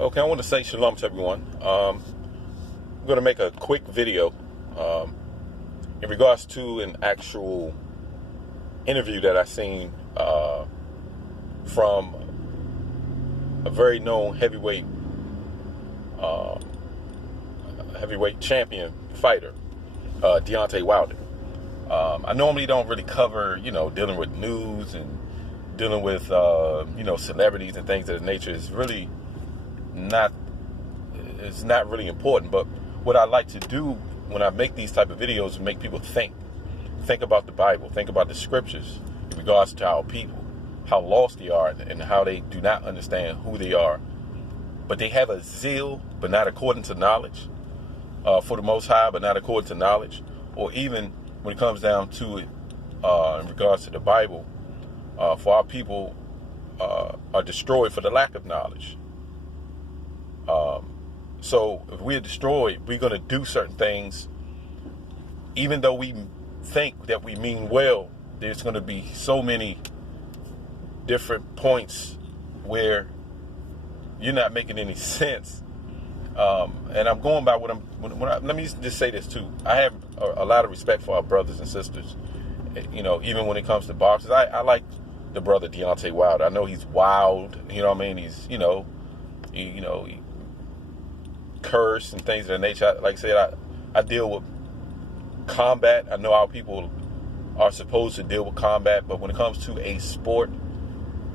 Okay, I want to say shalom to everyone. I'm going to make a quick video in regards to an actual interview that I seen from a very known heavyweight champion fighter, Deontay Wilder. I normally don't really cover, dealing with news and dealing with, celebrities and things of that nature. It's not really important. But what I like to do when I make these type of videos is make people think about the Bible, think about the scriptures in regards to our people, how lost they are and how they do not understand who they are. But they have a zeal, but not according to knowledge, for the Most High, but not according to knowledge. Or even when it comes down to it, in regards to the Bible, for our people are destroyed for the lack of knowledge. So if we're destroyed, we're going to do certain things, even though we think that we mean well. There's going to be so many different points where you're not making any sense. And I'm going by let me just say this too. I have a lot of respect for our brothers and sisters. Even when it comes to boxers, I like the brother Deontay Wilder. I know he's wild. You know what I mean? He's, he curse and things of that nature. Like I said, I deal with combat. I know how people are supposed to deal with combat, but when it comes to a sport,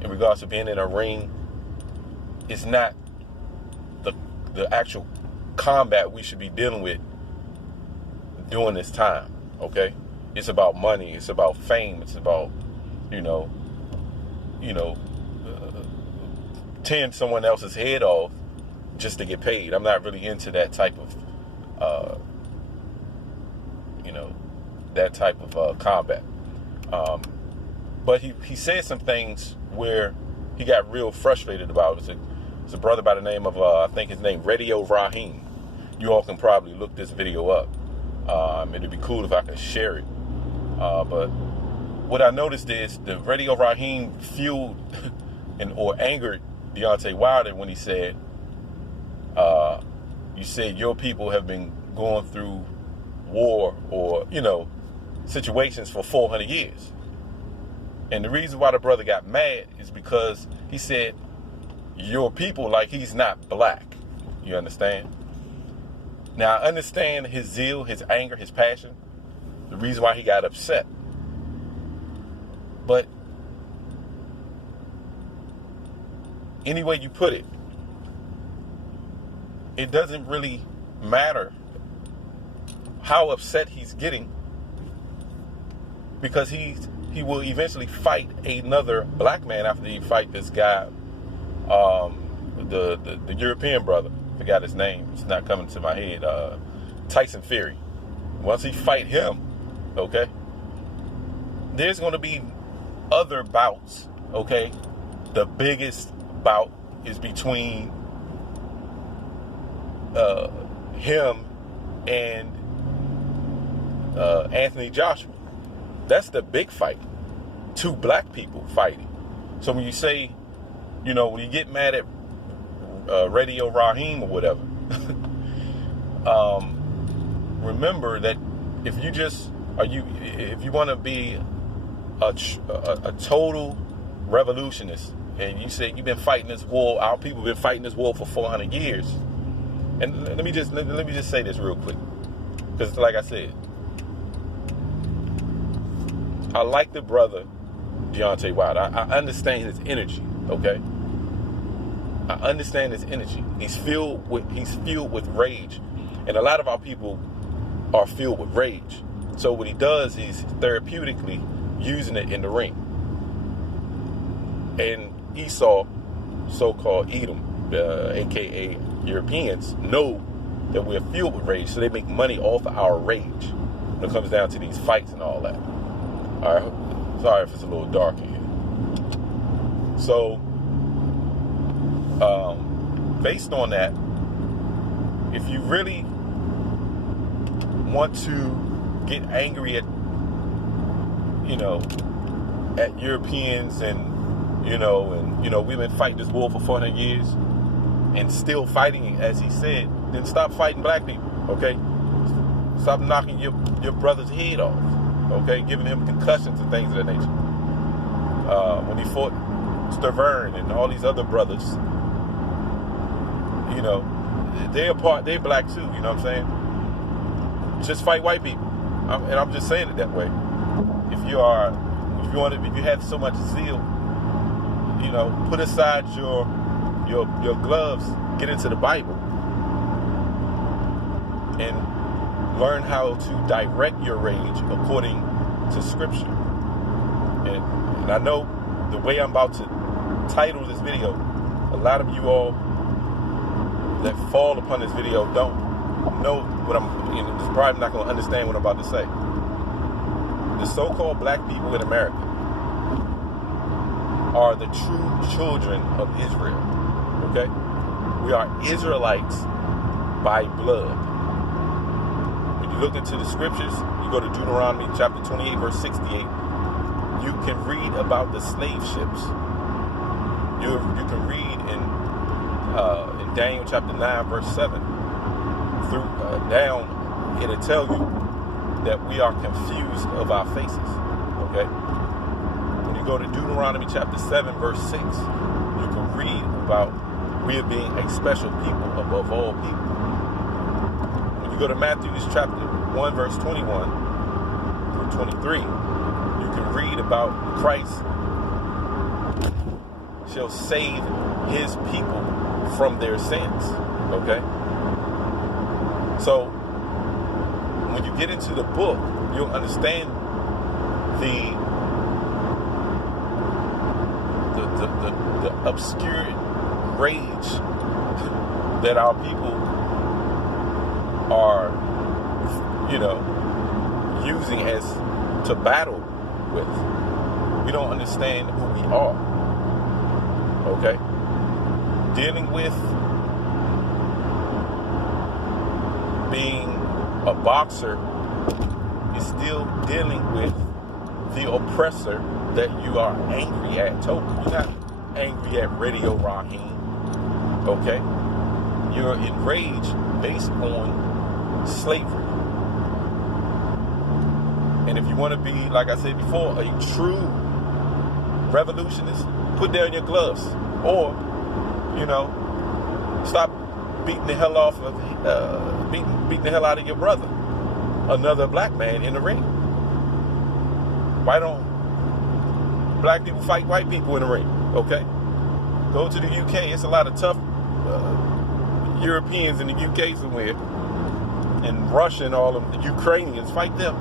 in regards to being in a ring, it's not the actual combat we should be dealing with during this time. Okay, it's about money. It's about fame. It's about tearing someone else's head off just to get paid. I'm not really into that type of combat. But he said some things where he got real frustrated about it. It's a brother by the name of, I think his name, Rahim. You all can probably look this video up. It'd be cool if I could share it. But what I noticed is the Rahim fueled or angered Deontay Wilder when he said, you said your people have been going through war or, situations for 400 years. And the reason why the brother got mad is because he said your people, like he's not black. You understand? Now, I understand his zeal, his anger, his passion, the reason why he got upset. But any way you put it, it doesn't really matter how upset he's getting, because he will eventually fight another black man after he fight this guy, the European brother. Forgot his name. It's not coming to my head. Tyson Fury. Once he fight him, okay, there's going to be other bouts. Okay, the biggest bout is between him and Anthony Joshua. That's the big fight. Two black people fighting. So when you say, when you get mad at Radio Rahim or whatever, remember that if you want to be a total revolutionist, and you say you've been fighting this war, our people have been fighting this war for 400 years. And let me just say this real quick, because like I said, I like the brother Deontay Wilder. I understand his energy. Okay, I understand his energy. He's filled with rage, and a lot of our people are filled with rage. So what he does is therapeutically using it in the ring. And Esau, so-called Edom, aka Europeans, know that we're filled with rage, so they make money off of our rage when it comes down to these fights and all that. All right, sorry if it's a little dark in here. So, based on that, if you really want to get angry at Europeans and we've been fighting this war for 400 years, and still fighting, as he said, then stop fighting black people, okay? Stop knocking your brother's head off, okay? Giving him concussions and things of that nature. When he fought Stavern and all these other brothers, you know, they're black too, you know what I'm saying? Just fight white people. And I'm just saying it that way. If you have so much zeal, you know, put aside your gloves, get into the Bible, and learn how to direct your rage according to Scripture. And I know the way I'm about to title this video, a lot of you all that fall upon this video don't know what just probably not going to understand what I'm about to say. The so-called black people in America are the true children of Israel, okay? We are Israelites by blood. When you look into the scriptures, you go to Deuteronomy chapter 28, verse 68, you can read about the slave ships. You can read in Daniel chapter 9, verse 7, through down, it'll tell you that we are confused of our faces, okay? When you go to Deuteronomy chapter 7, verse 6, you can read about we are being a special people above all people. When you go to Matthew chapter 1, verse 21 through 23, you can read about Christ shall save his people from their sins, okay? So when you get into the book, you'll understand the obscure rage that our people are, you know, using as to battle with. We don't understand who we are, okay? Dealing with being a boxer is still dealing with the oppressor that you are angry at totally. You're not angry at Radio Rahim, okay? You're enraged based on slavery. And if you want to be, like I said before, a true revolutionist, put down your gloves, or, you know, stop beating the hell off of beating the hell out of your brother, another black man in the ring. Why don't black people fight white people in the ring? Okay, go to the UK. It's a lot of tough Europeans in the UK somewhere, and Russia and all of the Ukrainians. Fight them.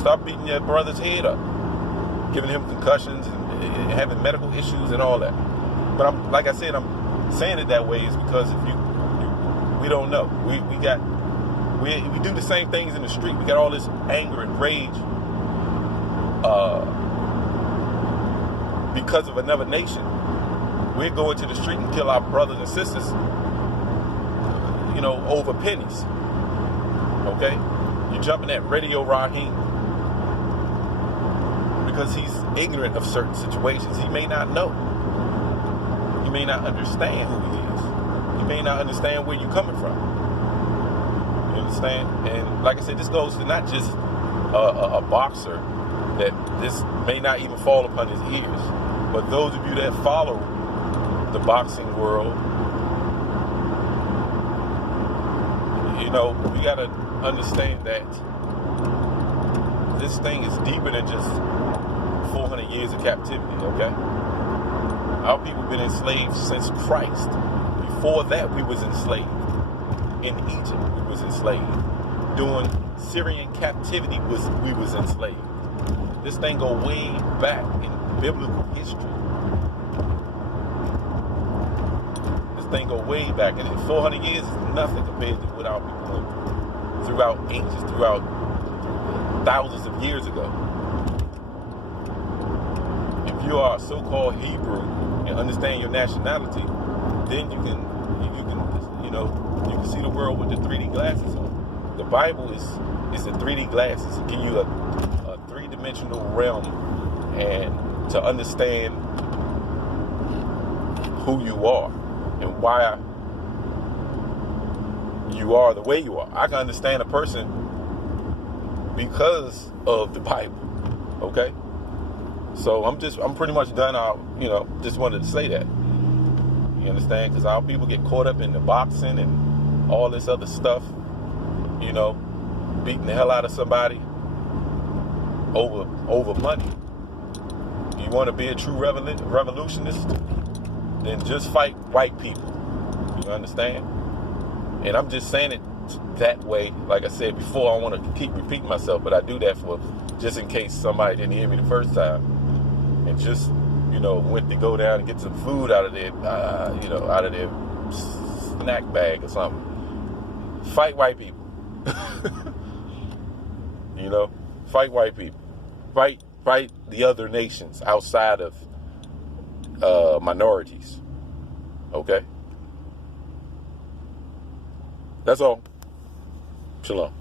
Stop beating your brother's head up, giving him concussions and having medical issues and all that. But like I said, I'm saying it that way is because if we don't know. We do the same things in the street. We got all this anger and rage because of another nation. We're going to the street and kill our brothers and sisters, you know, over pennies. Okay? You're jumping at Radio Rahim because he's ignorant of certain situations. He may not know. He may not understand who he is. He may not understand where you're coming from. You understand? And like I said, this goes to not just a boxer, that this may not even fall upon his ears, but those of you that follow the boxing world, you know, we got to understand that this thing is deeper than just 400 years of captivity, okay? Our people have been enslaved since Christ. Before that, we was enslaved. In Egypt, we was enslaved. During Syrian captivity, we was enslaved. This thing go way back in biblical history. This thing go way back. And 400 years is nothing compared to what our people went throughout ages, throughout thousands of years ago. If you are so-called Hebrew and understand your nationality, then you can see the world with the 3D glasses on. The Bible is the 3D glasses. It gives you a three-dimensional realm and to understand who you are. and why you are the way you are. I can understand a person because of the Bible. Okay? So I'm pretty much done. Just wanted to say that. You understand? Because our people get caught up in the boxing and all this other stuff, beating the hell out of somebody over money. You want to be a true revolutionist? Then just fight white people. You understand? And I'm just saying it that way. Like I said before, I want to keep repeating myself, but I do that for just in case somebody didn't hear me the first time. And just, went to go down and get some food out of their snack bag or something. Fight white people. Fight white people. Fight the other nations outside of minorities. Okay? That's all. Shalom.